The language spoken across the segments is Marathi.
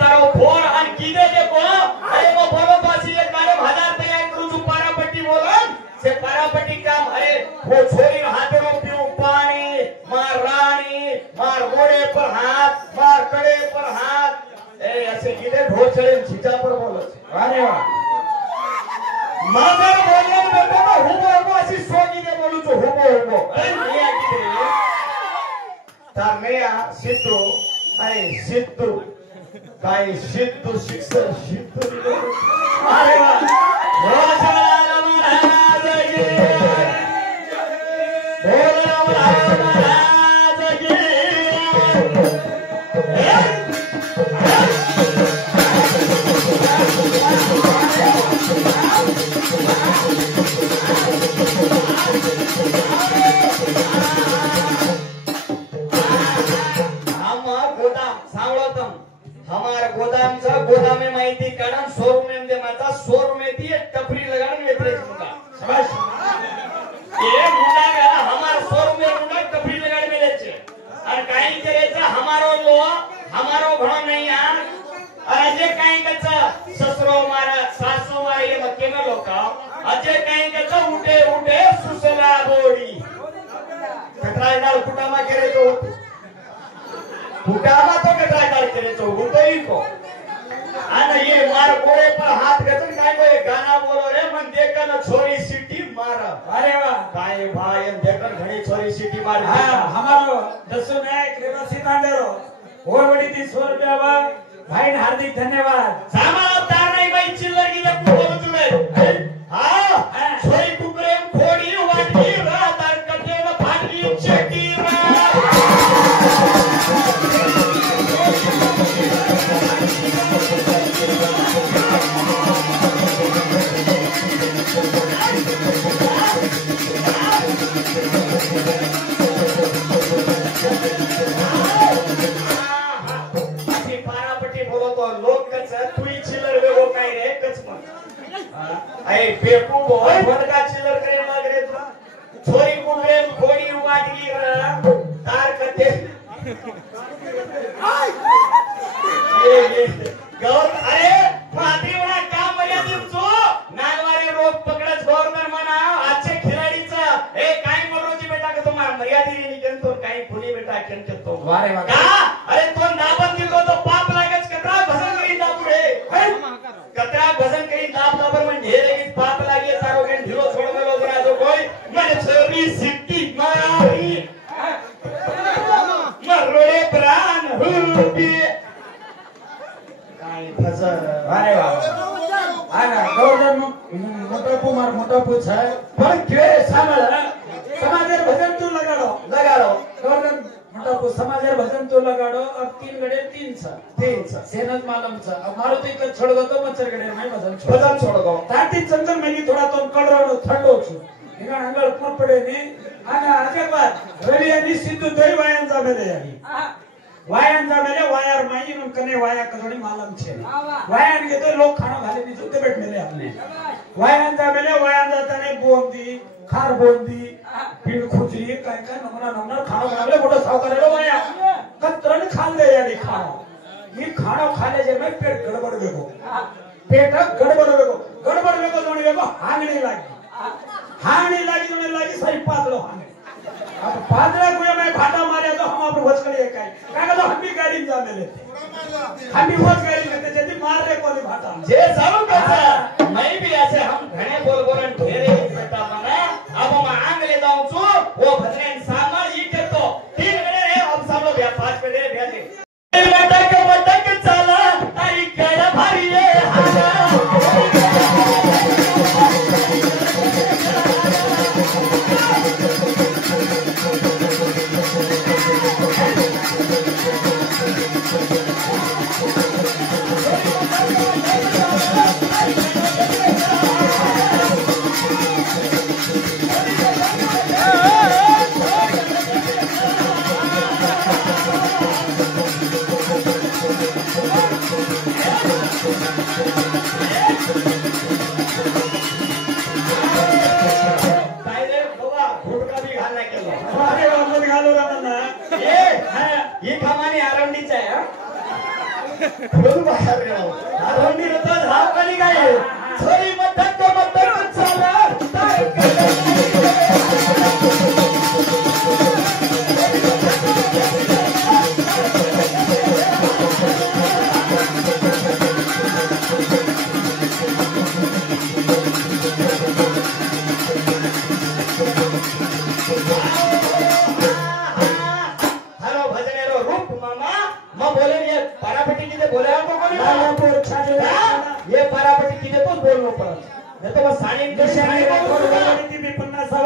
तारो फोन आणि किदे दे को अरे वो बोलो पासी एक मारे भाजार तैयार करू छु पारापट्टी बोलन से पारापट्टी काम अरे वो छोरी हाथ में पीऊ पानी मार रानी मार गोड़े पर हाथ मार कड़े पर हाथ ए ऐसे किदे ढोचळे छिचा पर बोलत अरे वाह माझर बोलन बेटा हुबो अशी सोगी दे बोलू छु हुबो अरे मिया किदे तारमेया सिद्धू अरे सिद्धू काय सिद्धू शिक्षक सिद्धू अरे वाह रोजवाला महाराज की रोजवाला महाराज की हमारा गोदाम सा गोदाम में माहिती कारण शोरूम में दे माता शोरूम में दी टपरी लगाने में प्रेस मुका शाबाश ये मुंडा का हमारा शोरूम में मुंडा टपरी लगाने में लेचे और काई करेचा हमारो घणो नहीं यार और अजय काई कचा ससरो मारा सासो मारा ये मक्के में लोका अजय काई कचा उठे उठे सुसला बोडी कटरायदार कुटामा करे तो फुटामा तो कटरायदार करे तो उतरी को आना ये मार गोड़े पर हाथ गजन काय को ये गाना बोलो रे मन देखन छोरी सिटी मारा अरे वाह काय भाई देखन घणी छोरी सिटी मारी हां हमारो दसो नायक रेवासी तांडेरो और बड़ी 300 रुपया बा भाई ने हार्दिक धन्यवाद सामा अवतार नहीं भाई चिल्लर की जब बोलो तुम्हें हां छोरी कुकरे खोड़ी वाटकी रात और कटे में फाटकी चटी बेकू बोल भरका चिल्लर करे लग रे तू छोरी कुकरे खोड़ी वाटकी तार कटे ये गौर अरे मातीवडा काम मर्यादित जो नागवारे रोग पकडच गव्हर्नमेंट म्हणा आजचे खिलाडीचा ए काय मरोजी बेटा का तुम्हाला मर्यादित निकन तो काही फुली बेटा केन तो वारे का अरे तो नाबन दिलो तो पाप लागच कतरा भजन करी दाबुडे कतरा भजन करी दाबर में ढेरे की पाप लागी तारो के ढिलो छोड़ मेलो जरा जो कोई मैंने छोरी सिटी मारी मरोड़े प्राण हुबी काय भजन अरे वाह आना गवर्नर मोटा पु છે પણ કે સાંભળ સમાજર ભજન તું લગાડો ગवर्नर मोटा पु समाजर भजन तो लगाडो और 3 गडे 3 सेनत मालम छ अब मारो तो इकडे छोड़ दो तो मच्छर गडे मैं भजन छोड़ दो ताती चंदन मैं थोड़ा तो कळरो थंडो छु इना अंगल पूर पडे ने आना आगे बात रवि आणि सिद्धू दोई वायन जामेले यानी वायन जामेले वायर माई नु कने वाया कजोडी मालम छे वायन के तो लोग खाना खाले भी जुते बैठ मेले आपने वायन जामेले वायन जाताने बोंदी खार बोंदी पीड़ खुजरी काय काय नमना खाना बनाले मोठा साव करायला वाया कतरन खाल दे यानी खाना ये खाना खाले जे मैं पेट गड़बड़ बेको पेट गड़बड़ बेको जोनी बेको हांगणी लागी जोनी लागी सही पातलो हांगणी अब पातला कोई मैं भाटा मारे तो हम आप वच करे काय का तो हम भी गाड़ी में जाने लेते हम भी वच गाड़ी में जदी मार रे कोली भाटा जे सब कथा मैं भी ऐसे हम घणे बोल ढेरे बेटा बना अब हम आंग ले जाऊं छु वो भजन सामान ही के तो 3 घंटे है अब सब लोग 5 पे दे भेजे मटक चला आई केड़ा भारी है बोल बाहेर गेलो आरोंडी रता धाव खाली काय छोरी मत चाला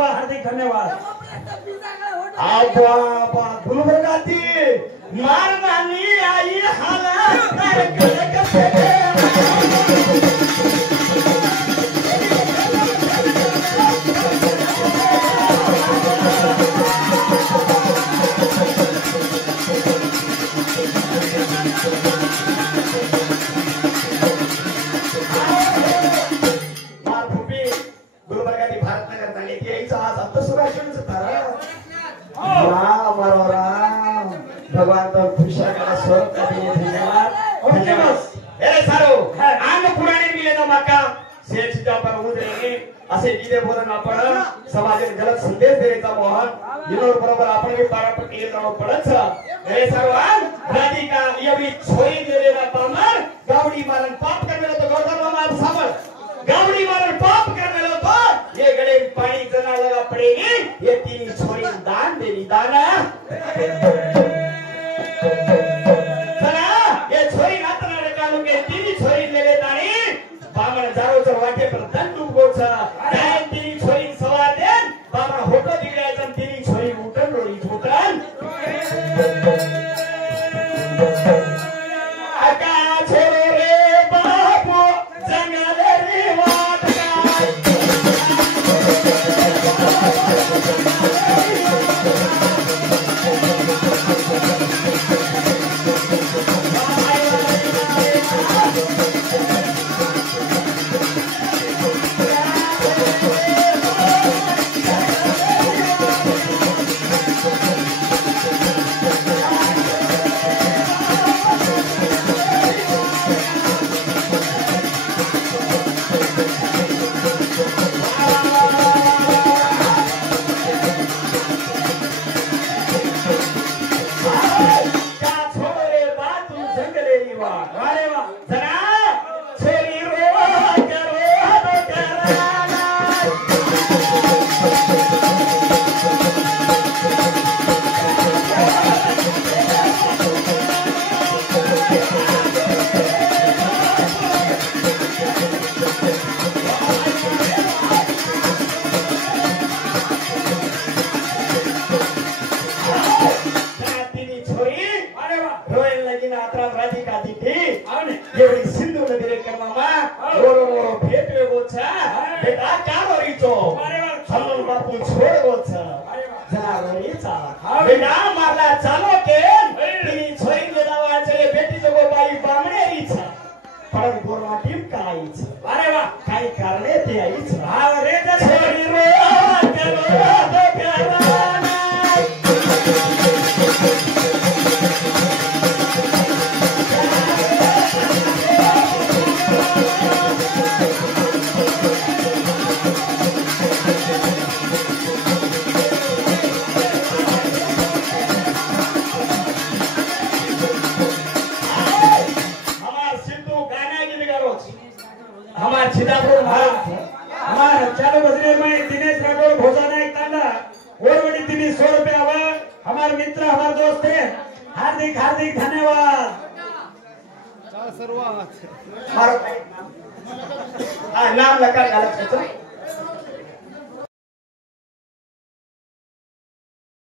हार्दिक धन्यवाद गुलबर्गाती मारनानी आई भगवान तो खुशियां का स्वर्ग का दिए धन्यवाद ओके बस ए सारो आंग पुराणे मिले ना माका शेर सीता पर उदरेने असे जिदे बोलना आपण समाजाला गलत संदेश द्यायचा मोहन इनोर बरोबर आपण भी पारापट्टी येतो पडच ए सारो राधिका एवढी छोरी दिलेला पामर गावडी मारन पाप करमेला तो गर्दन मार सामर गावडी मारन पाप करमेला तो ये गळे पाणी जना लगा पडेगी ये तीन छोरी दान देनी दाना वाटे पर दंड उगोचा काय तिनी छोरी सवार देन बाबा होटो दिगायचा तिनी छोरी उठन रोई झोटन आका छोरे रे बापू जंगले रे वाट हार्दिक धन्यवाद नाम लगा